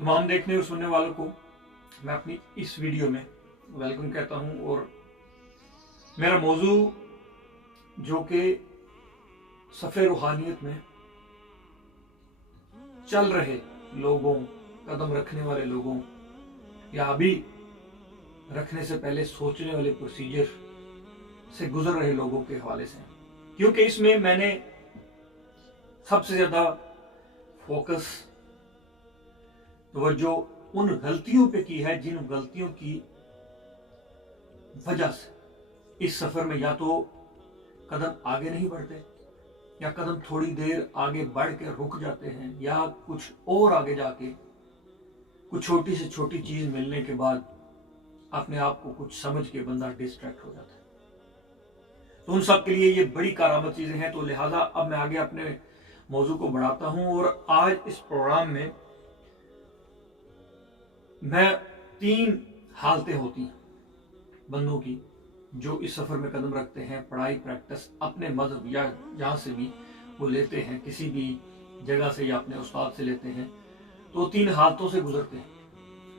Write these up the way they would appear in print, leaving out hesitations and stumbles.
तमाम देखने और सुनने वालों को मैं अपनी इस वीडियो में वेलकम कहता हूं। और मेरा मौजू जो कि सफ़े रूहानियत में चल रहे लोगों, कदम रखने वाले लोगों या अभी रखने से पहले सोचने वाले प्रोसीजर से गुजर रहे लोगों के हवाले से, क्योंकि इसमें मैंने सबसे ज़्यादा फोकस तवज्जो उन गलतियों पे की है जिन गलतियों की वजह से इस सफर में या तो कदम आगे नहीं बढ़ते या कदम थोड़ी देर आगे बढ़ के रुक जाते हैं या कुछ और आगे जाके कुछ छोटी से छोटी चीज मिलने के बाद अपने आप को कुछ समझ के बंदा डिस्ट्रैक्ट हो जाता है। तो उन सब के लिए ये बड़ी कारामद चीजें हैं। तो लिहाजा अब मैं आगे अपने मौजू को बढ़ाता हूं और आज इस प्रोग्राम में मैं 3 हालतें होती हैं बंदों की जो इस सफर में कदम रखते हैं, पढ़ाई, प्रैक्टिस, अपने मजहब या जहां से भी वो लेते हैं, किसी भी जगह से या अपने उस्ताद से लेते हैं, तो 3 हालतों से गुजरते हैं।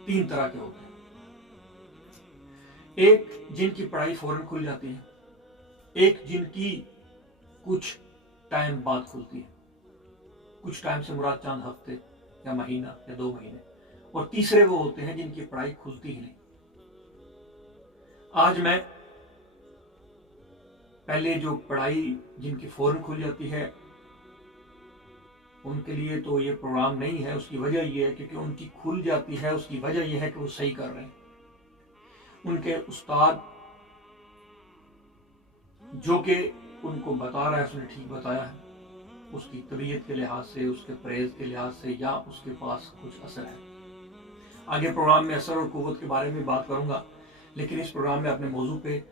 3 तरह के होते हैं। एक जिनकी पढ़ाई फौरन खुल जाती है, एक जिनकी कुछ टाइम बाद खुलती है, कुछ टाइम से मुराद चंद हफ्ते या महीना या 2 महीने, और तीसरे वो होते हैं जिनकी पढ़ाई खुलती ही नहीं। आज मैं पहले जो पढ़ाई जिनकी फौरन खुल जाती है उनके लिए तो ये प्रोग्राम नहीं है। उसकी वजह ये है क्योंकि उनकी खुल जाती है, उसकी वजह ये है कि वो सही कर रहे हैं। उनके उस्ताद जो कि उनको बता रहा है उसने ठीक बताया है, उसकी तबीयत के लिहाज से, उसके परहेज के लिहाज से, या उसके पास कुछ असर है। आगे प्रोग्राम में असर और कुव्वत के बारे में बात करूंगा, लेकिन इस प्रोग्राम में अपने मौजू पे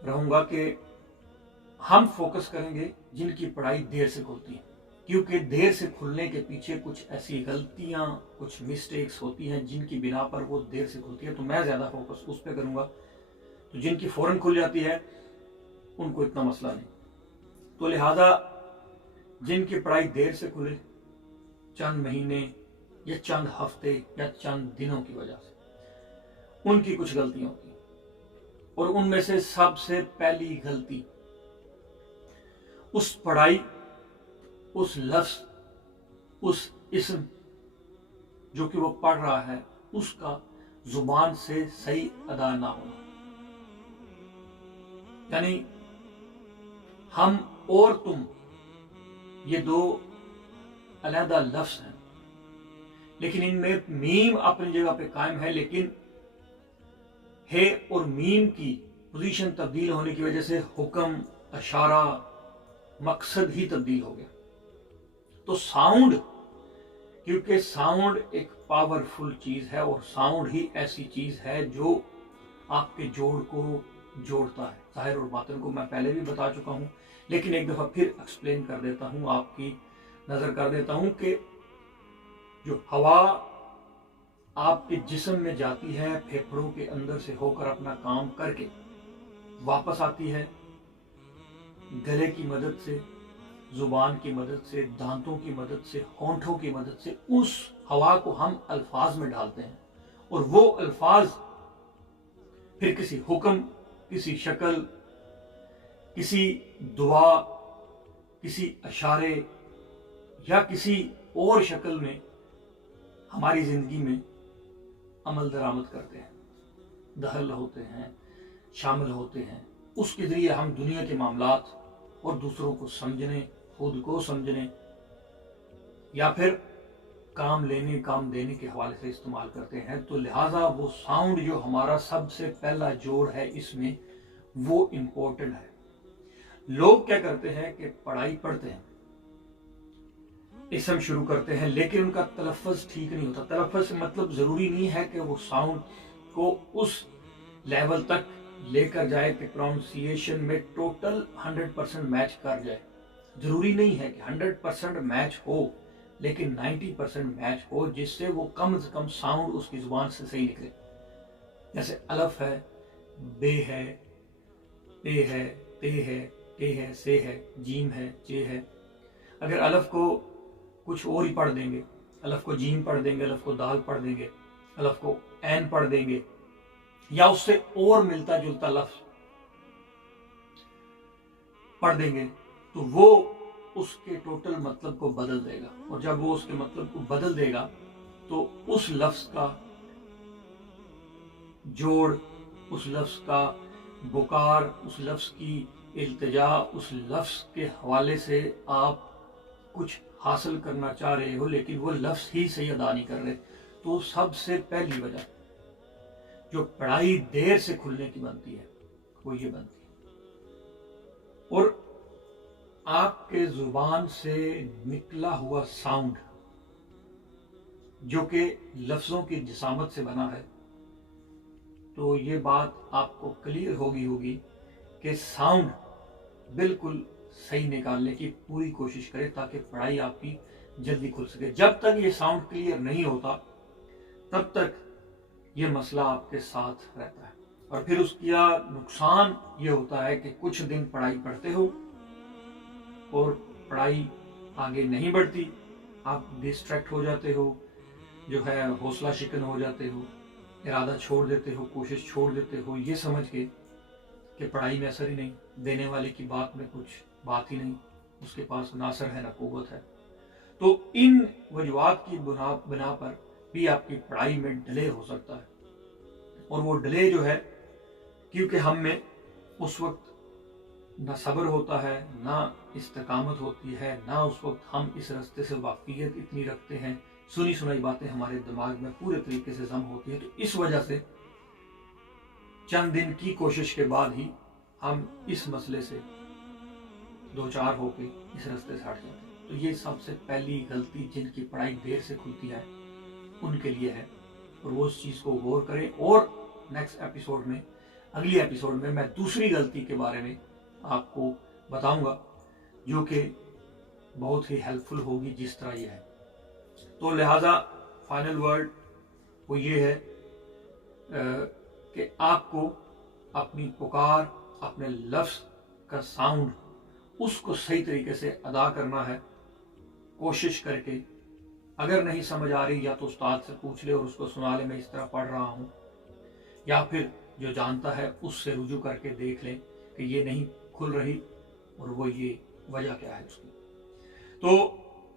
रहूंगा कि हम फोकस करेंगे जिनकी पढ़ाई देर से खुलती है, क्योंकि देर से खुलने के पीछे कुछ ऐसी गलतियां, कुछ मिस्टेक्स होती हैं जिनकी बिना पर वो देर से खुलती है। तो मैं ज्यादा फोकस उस पर करूंगा। तो जिनकी फौरन खुल जाती है उनको इतना मसला नहीं। तो लिहाजा जिनकी पढ़ाई देर से खुले, चंद महीने या चंद हफ्ते या चंद दिनों की वजह से, उनकी कुछ गलतियां होती हैं। और उनमें से सबसे पहली गलती उस पढ़ाई, उस लफ्ज, उस इस्म जो कि वो पढ़ रहा है उसका जुबान से सही अदा ना होना। यानी हम और तुम ये 2 अलहदा लफ्ज हैं, लेकिन इनमें मीम अपनी जगह पे कायम है, लेकिन हे और मीम की पोजीशन तब्दील होने की वजह से हुक्म, इशारा, मकसद ही तब्दील हो गया। तो साउंड, क्योंकि साउंड एक पावरफुल चीज है और साउंड ही ऐसी चीज है जो आपके जोड़ को जोड़ता है। जाहिर और बातिन को मैं पहले भी बता चुका हूं, लेकिन एक दफा फिर एक्सप्लेन कर देता हूं, आपकी नजर कर देता हूं कि जो हवा आपके जिस्म में जाती है, फेफड़ों के अंदर से होकर अपना काम करके वापस आती है, गले की मदद से, जुबान की मदद से, दांतों की मदद से, होंठों की मदद से उस हवा को हम अल्फाज में डालते हैं, और वो अल्फाज फिर किसी हुक्म, किसी शक्ल, किसी दुआ, किसी इशारे या किसी और शक्ल में हमारी जिंदगी में अमल दरामद करते हैं, दखल होते हैं, शामिल होते हैं। उसके जरिए हम दुनिया के मामलात और दूसरों को समझने, खुद को समझने या फिर काम लेने, काम देने के हवाले से इस्तेमाल करते हैं। तो लिहाजा वो साउंड जो हमारा सबसे पहला जोड़ है इसमें, वो इम्पोर्टेंट है। लोग क्या करते हैं कि पढ़ाई पढ़ते हैं, इसम शुरू करते हैं, लेकिन उनका तलफ़्फ़ुज़ ठीक नहीं होता। तलफ़्फ़ुज़ से मतलब जरूरी नहीं है कि वो साउंड को उस लेवल तक लेकर जाए कि प्रोनाउंसिएशन में टोटल 100% मैच कर जाए। जरूरी नहीं है कि 100% मैच हो, लेकिन 90% मैच हो, जिससे वो कम से कम साउंड उसकी जुबान से सही निकले। जैसे अलफ है, बे है, पे है, ते है, टे है, से है, जीम है, चे है। अगर अलफ को कुछ और ही पढ़ देंगे الف کو جیم پڑھ دیں گے، الف کو دال پڑھ دیں گے، الف کو عین پڑھ دیں گے، یا اس سے اور ملتا جلتا لفظ پڑھ دیں گے، تو وہ اس کے ٹوٹل مطلب کو بدل دے گا، اور جب وہ اس کے مطلب کو بدل دے گا تو اس لفظ کا جوڑ، اس لفظ کا بکار، اس لفظ کی التجا، اس لفظ کے حوالے سے آپ کچھ حاصل کرنا چاہ رہے ہو لیکن وہ لفظ ہی صحیح ادا نہیں کر رہے، تو سب سے پہلی وجہ جو پڑھائی دیر سے کھلنے کی بنتی ہے وہ یہ بنتی ہے، اور آپ کے زبان سے نکلا ہوا ساؤنڈ جو کہ لفظوں کی جسامت سے بنا ہے، تو یہ بات آپ کو کلیئر ہوگی کہ ساؤنڈ بالکل صحیح نکالنے کی پوری کوشش کرے تاکہ پڑھائی آپ کی جلدی کھل سکے۔ جب تک یہ ساؤنڈ کلیئر نہیں ہوتا تب تک یہ مسئلہ آپ کے ساتھ رہتا ہے، اور پھر اس کا نقصان یہ ہوتا ہے کہ کچھ دن پڑھائی پڑھتے ہو اور پڑھائی آگے نہیں بڑھتی، آپ ڈسٹریکٹ ہو جاتے ہو، جو ہے حوصلہ شکن ہو جاتے ہو، ارادہ چھوڑ دیتے ہو، کوشش چھوڑ دیتے ہو، یہ سمجھ کے کہ پڑھائی میں اثر ہی نہیں، دینے والے کی بات میں کچھ بات ہی نہیں، اس کے پاس نہ اثر ہے نہ قوت ہے۔ تو ان وجوہات کی بنا پر بھی آپ کی پڑھائی میں ڈیلے ہو سکتا ہے، اور وہ ڈیلے جو ہے کیونکہ ہم میں اس وقت نہ صبر ہوتا ہے، نہ استقامت ہوتی ہے، نہ اس وقت ہم اس راستے سے واقفیت اتنی رکھتے ہیں، سنی سنائی باتیں ہمارے دماغ میں پورے طریقے سے ضم ہوتی ہے، تو اس وجہ سے چند دن کی کوشش کے بعد ہی ہم اس مسئلے سے دو چار ہو کے اس راستے سے ہٹ جاتے ہیں۔ تو یہ سب سے پہلی غلطی جن کی پڑھائی دیر سے کھلتی ہے ان کے لیے ہے، اور وہ اس چیز کو غور کریں، اور نیکسٹ ایپیسوڈ میں، اگلی ایپیسوڈ میں میں دوسری غلطی کے بارے میں آپ کو بتاؤں گا جو کہ بہت ہی ہیلپ فل ہوگی جس طرح یہ ہے۔ تو لہٰذا فائنل ورڈ وہ یہ ہے کہ آپ کو اپنی پکار، اپنے لفظ کا ساؤنڈ، اس کو صحیح طریقے سے ادا کرنا ہے، کوشش کر کے۔ اگر نہیں سمجھ آ رہی یا تو استاد سے پوچھ لے اور اس کو سنا لے میں اس طرح پڑھ رہا ہوں، یا پھر جو جانتا ہے اس سے رجوع کر کے دیکھ لیں کہ یہ نہیں کھل رہی اور وہ یہ وجہ کیا ہے اس کی۔ تو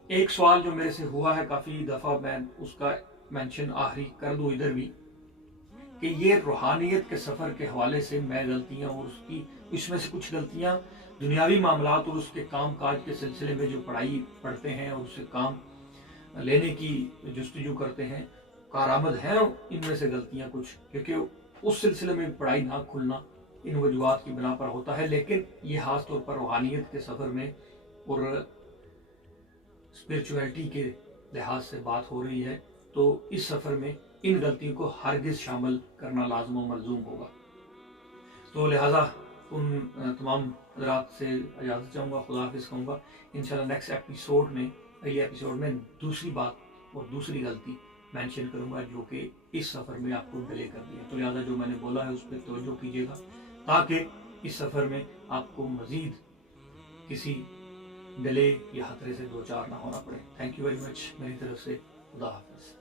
ایک سوال جو میرے سے ہوا ہے کافی دفعہ، میں اس کا مینشن آخری کر دوں ادھر بھی، کہ یہ روحانیت کے سفر کے حوالے سے میں غلطیاں، اور اس میں سے کچھ غلطیاں دنیاوی معاملات اور اس کے کام کاج کے سلسلے میں جو پڑھائی پڑھتے ہیں اور اس سے کام لینے کی جستجو کرتے ہیں، کارآمد ہیں ان میں سے غلطیاں کچھ، کیونکہ اس سلسلے میں پڑھائی نہ کھلنا ان وجوہات کی بنا پر ہوتا ہے، لیکن یہ خاص طور پر روحانیت کے سفر میں اور اسپرچویلٹی کے لحاظ سے بات ہو رہی ہے، تو اس سفر میں ان غلطیوں کو ہرگز شامل کرنا لازم و ملزوم ہوگا۔ تو لہٰذا ان تمام حضرات سے اجازت چاہوں گا، خدا حافظ کہوں گا۔ انشاءاللہ نیکسٹ ایپیسوڈ میں، اگلے ایپیسوڈ میں دوسری بات اور دوسری غلطی مینشن کروں گا جو کہ اس سفر میں آپ کو ڈیلے کر دیا، تو لہٰذا جو میں نے بولا ہے اس پہ توجہ کیجیے گا تاکہ اس سفر میں آپ کو مزید کسی ڈیلے یا خطرے سے دو چار نہ ہونا پڑے۔ تھینک یو ویری مچ، میری طرف سے خدا حافظ۔